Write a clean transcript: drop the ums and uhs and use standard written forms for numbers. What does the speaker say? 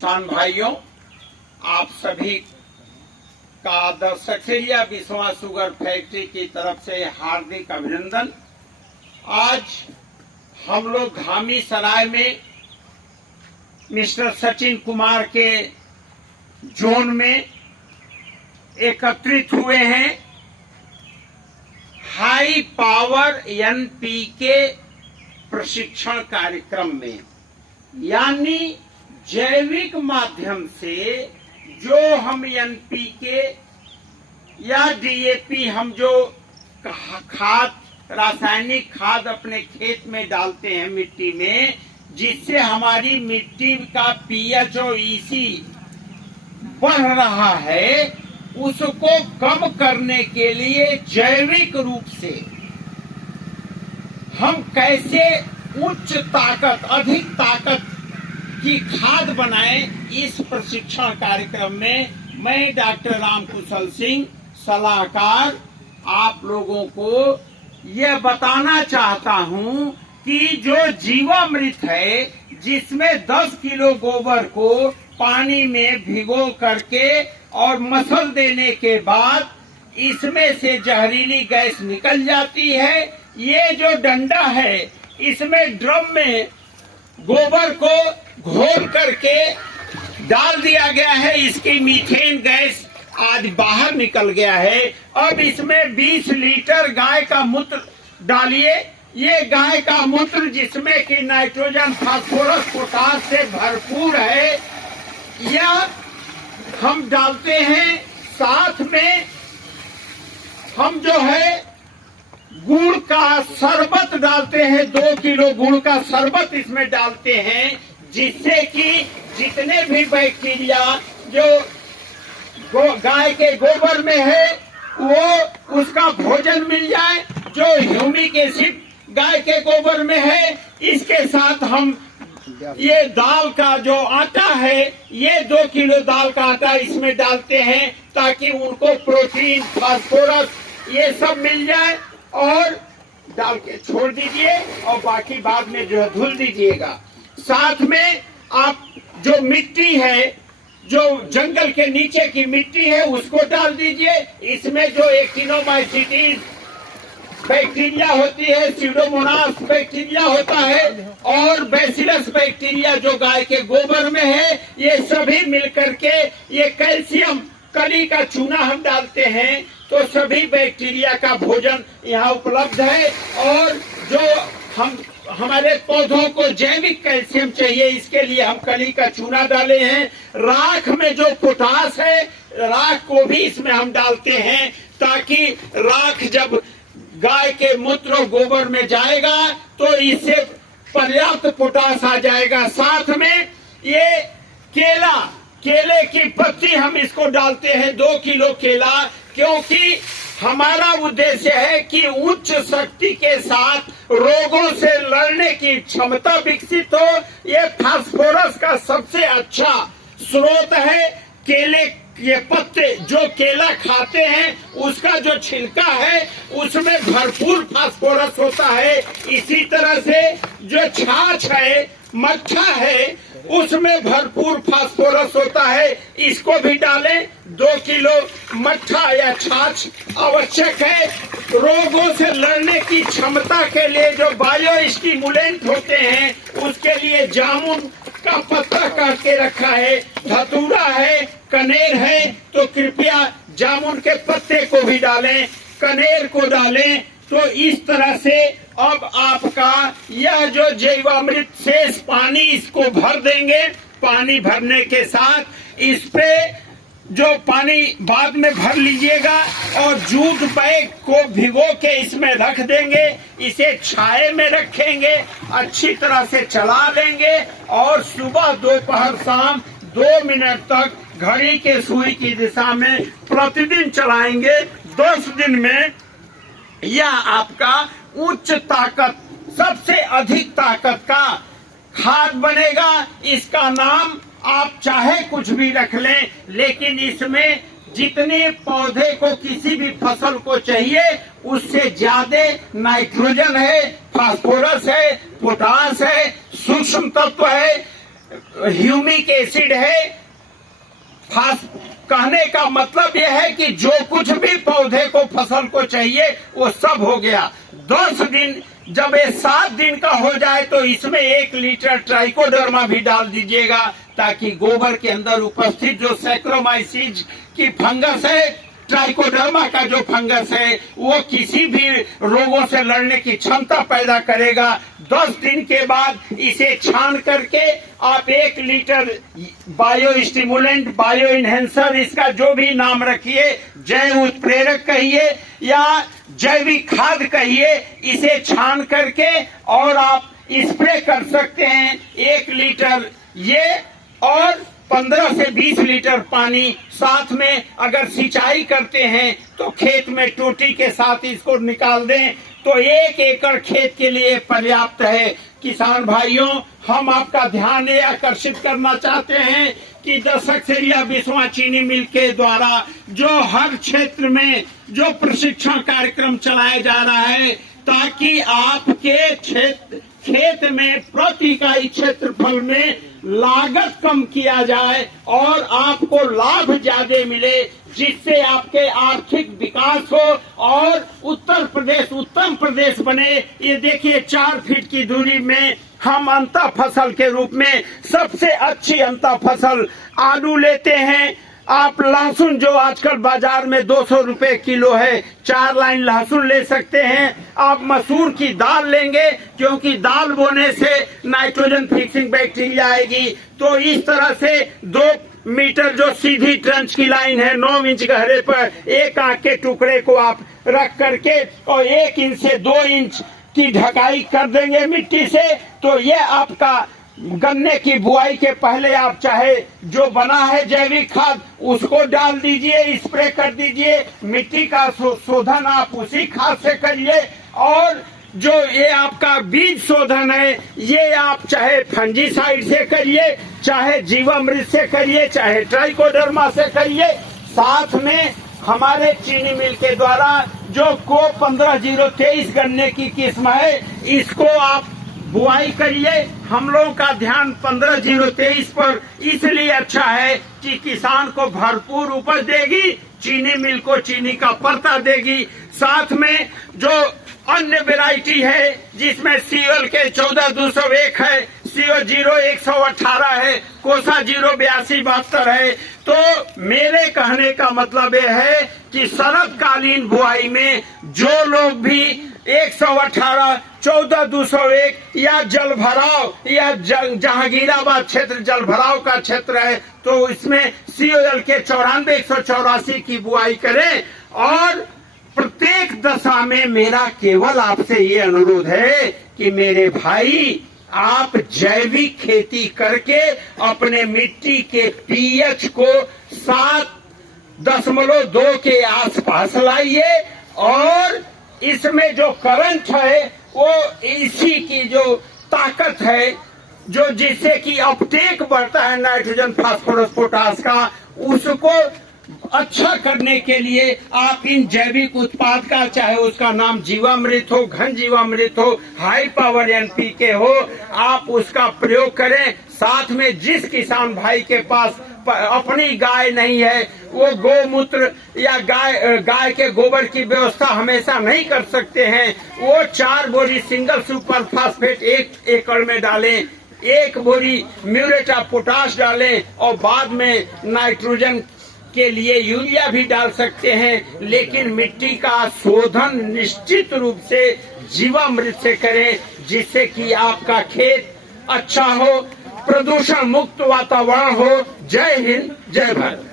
किसान भाइयों, आप सभी का the Saksaria Biswa sugar factory की तरफ से हार्दिक अभिनंदन। आज हम लोग धामी सराय में मिस्टर सचिन कुमार के जोन में एकत्रित हुए हैं हाई पावर एनपीके प्रशिक्षण कार्यक्रम में, यानी जैविक माध्यम से जो हम एनपीके या डीएपी हम जो खाद रासायनिक खाद अपने खेत में डालते हैं मिट्टी में, जिससे हमारी मिट्टी का पीएच और ईसी बढ़ रहा है, उसको कम करने के लिए जैविक रूप से हम कैसे उच्च ताकत अधिक ताकत की खाद बनाएं। इस प्रशिक्षण कार्यक्रम में मैं डॉक्टर रामकुशल सिंह सलाहकार आप लोगों को यह बताना चाहता हूं कि जो जीवामृत है, जिसमें 10 किलो गोबर को पानी में भिगो करके और मसल देने के बाद इसमें से जहरीली गैस निकल जाती है। ये जो डंडा है, इसमें ड्रम में गोबर को घोल करके डाल दिया गया है। इसकी मीथेन गैस आज बाहर निकल गया है। अब इसमें 20 लीटर गाय का मूत्र डालिए। ये गाय का मूत्र जिसमें कि नाइट्रोजन, फास्फोरस, पोटास से भरपूर है, यह हम डालते हैं। साथ में हम जो है गुड़ का शरबत डालते हैं, 2 किलो गुड़ का शरबत इसमें डालते हैं, जिससे कि जितने भी बैक्टीरिया जो गाय के गोबर में है वो उसका भोजन मिल जाए। जो ह्यूमिक एसिड गाय के गोबर में है, इसके साथ हम ये दाल का जो आटा है, ये 2 किलो दाल का आटा इसमें डालते हैं, ताकि उनको प्रोटीन, फास्फोरस ये सब मिल जाए। और डाल के छोड़ दीजिए और बाकी बाद में जो है धुल दीजिएगा। साथ में आप जो मिट्टी है, जो जंगल के नीचे की मिट्टी है, उसको डाल दीजिए। इसमें जो एक्टिनोमाइसीट्स बैक्टीरिया होती है, सीडोमोनास बैक्टीरिया होता है और बैसिलस बैक्टीरिया जो गाय के गोबर में है, ये सभी मिलकर के ये कैल्शियम कली का चूना हम डालते हैं, तो सभी बैक्टीरिया का भोजन यहाँ उपलब्ध है। और जो हमारे पौधों को जैविक कैल्शियम चाहिए, इसके लिए हम कली का चूना डाले हैं। राख में जो पोटास है, राख को भी इसमें हम डालते हैं, ताकि राख जब गाय के मूत्र और गोबर में जाएगा तो इससे पर्याप्त पोटास आ जाएगा। साथ में ये केले की पत्ती हम इसको डालते हैं, 2 किलो केला, क्योंकि हमारा उद्देश्य है कि उच्च शक्ति के साथ रोगों से लड़ने की क्षमता विकसित हो। ये फास्फोरस का सबसे अच्छा स्रोत है। केले ये पत्ते जो केला खाते हैं, उसका जो छिलका है, उसमें भरपूर फास्फोरस होता है। इसी तरह से जो छाछ है, मट्ठा है, उसमें भरपूर फास्फोरस होता है। इसको भी डालें। 2 किलो मट्ठा या छाछ आवश्यक है। रोगों से लड़ने की क्षमता के लिए जो बायो स्टिमुलेंट होते हैं, उसके लिए जामुन का पत्ता काट के रखा है, धतूरा है, कनेर है, तो कृपया जामुन के पत्ते को भी डालें, कनेर को डालें। तो इस तरह से अब आपका यह जो जैवामृत शेष पानी, इसको भर देंगे। पानी भरने के साथ इस पे जो पानी बाद में भर लीजिएगा और जूट बैग को भिगो के इसमें रख देंगे। इसे छाए में रखेंगे, अच्छी तरह से चला लेंगे और सुबह, दोपहर, शाम 2 मिनट तक घड़ी के सुई की दिशा में प्रतिदिन चलाएंगे। 10 दिन में यह आपका उच्च ताकत, सबसे अधिक ताकत का खाद बनेगा। इसका नाम आप चाहे कुछ भी रख लें, लेकिन इसमें जितने पौधे को, किसी भी फसल को चाहिए, उससे ज्यादा नाइट्रोजन है, फास्फोरस है, पोटास है, सूक्ष्म तत्व है, ह्यूमिक एसिड है। कहने का मतलब यह है कि जो कुछ भी पौधे को फसल को चाहिए वो सब हो गया। 10 दिन, जब ये 7 दिन का हो जाए तो इसमें 1 लीटर ट्राइकोडर्मा भी डाल दीजिएगा, ताकि गोबर के अंदर उपस्थित जो सैक्रोमाइसीज की फंगस है, ट्राइकोडर्मा का जो फंगस है, वो किसी भी रोगों से लड़ने की क्षमता पैदा करेगा। 10 दिन के बाद इसे छान करके आप 1 litre bio stimulant, bio enhancer, इसका जो भी नाम रखिए, जैव उत्प्रेरक कहिए या जैविक खाद कहिए, इसे छान करके और आप स्प्रे कर सकते हैं 1 लीटर ये, और 15 से 20 लीटर पानी साथ में अगर सिंचाई करते हैं तो खेत में टोटी के साथ इसको निकाल दें तो 1 एकड़ खेत के लिए पर्याप्त है। किसान भाइयों, हम आपका ध्यान ये आकर्षित करना चाहते हैं कि दशक से यह विश्वा चीनी मिल के द्वारा जो हर क्षेत्र में जो प्रशिक्षण कार्यक्रम चलाया जा रहा है, ताकि आपके खेत में प्रति इकाई क्षेत्रफल में लागत कम किया जाए और आपको लाभ ज्यादा मिले, जिससे आपके आर्थिक विकास हो और उत्तर प्रदेश उत्तम प्रदेश बने। ये देखिए 4 फीट की दूरी में हम अंतः फसल के रूप में सबसे अच्छी अंतः फसल आलू लेते हैं। आप लहसुन जो आजकल बाजार में 200 रुपए किलो है, 4 लाइन लहसुन ले सकते हैं। आप मसूर की दाल लेंगे, क्योंकि दाल बोने से नाइट्रोजन फिक्सिंग बैक्टीरिया आएगी। तो इस तरह से 2 मीटर जो सीधी ट्रंच की लाइन है 9 इंच गहरे पर 1 आंख के टुकड़े को आप रख करके और 1 इंच से 2 इंच की ढकाई कर देंगे मिट्टी से, तो ये आपका गन्ने की बुआई के पहले आप चाहे जो बना है जैविक खाद उसको डाल दीजिए, स्प्रे कर दीजिए। मिट्टी का शोधन आप उसी खाद से करिए, और जो ये आपका बीज शोधन है ये आप चाहे फंजीसाइड से करिए, चाहे जीवामृत से करिए, चाहे ट्राइकोडर्मा से करिए। साथ में हमारे चीनी मिल के द्वारा जो को 15023 गन्ने की किस्म है, इसको आप बुआई करिए। हम लोगों का ध्यान 15023 पर इसलिए अच्छा है कि किसान को भरपूर उपज देगी, चीनी मिल को चीनी का परता देगी। साथ में जो अन्य वैरायटी है जिसमें सीओल के 14201 है, सीओ 0118 है, कोसा 08272 है। तो मेरे कहने का मतलब यह है कि शरदकालीन बुआई में जो लोग भी 118, 14201 या जल भराव या जहांगीराबाद क्षेत्र जल भराव का क्षेत्र है, तो इसमें सीओएल के 94-184 की बुआई करें। और प्रत्येक दशा में मेरा केवल आपसे ये अनुरोध है कि मेरे भाई, आप जैविक खेती करके अपने मिट्टी के पीएच को 7.2 के आसपास लाइए, और इसमें जो करंट है वो इसी की जो ताकत है, जो जिससे कि अपटेक बढ़ता है नाइट्रोजन, फास्फोरस, पोटास का, उसको अच्छा करने के लिए आप इन जैविक उत्पाद का, चाहे उसका नाम जीवामृत हो, घन जीवामृत हो, हाई पावर एनपीके हो, आप उसका प्रयोग करें। साथ में जिस किसान भाई के पास अपनी गाय नहीं है, वो गोमूत्र या गाय के गोबर की व्यवस्था हमेशा नहीं कर सकते हैं, वो 4 बोरी सिंगल सुपर फास्फेट 1 एकड़ में डालें, 1 बोरी म्यूरेट ऑफ पोटाश डालें, और बाद में नाइट्रोजन के लिए यूरिया भी डाल सकते हैं। लेकिन मिट्टी का शोधन निश्चित रूप से जीवामृत से करें, जिससे कि आपका खेत अच्छा हो, प्रदूषण मुक्त वातावरण हो। जय हिंद, जय भारत।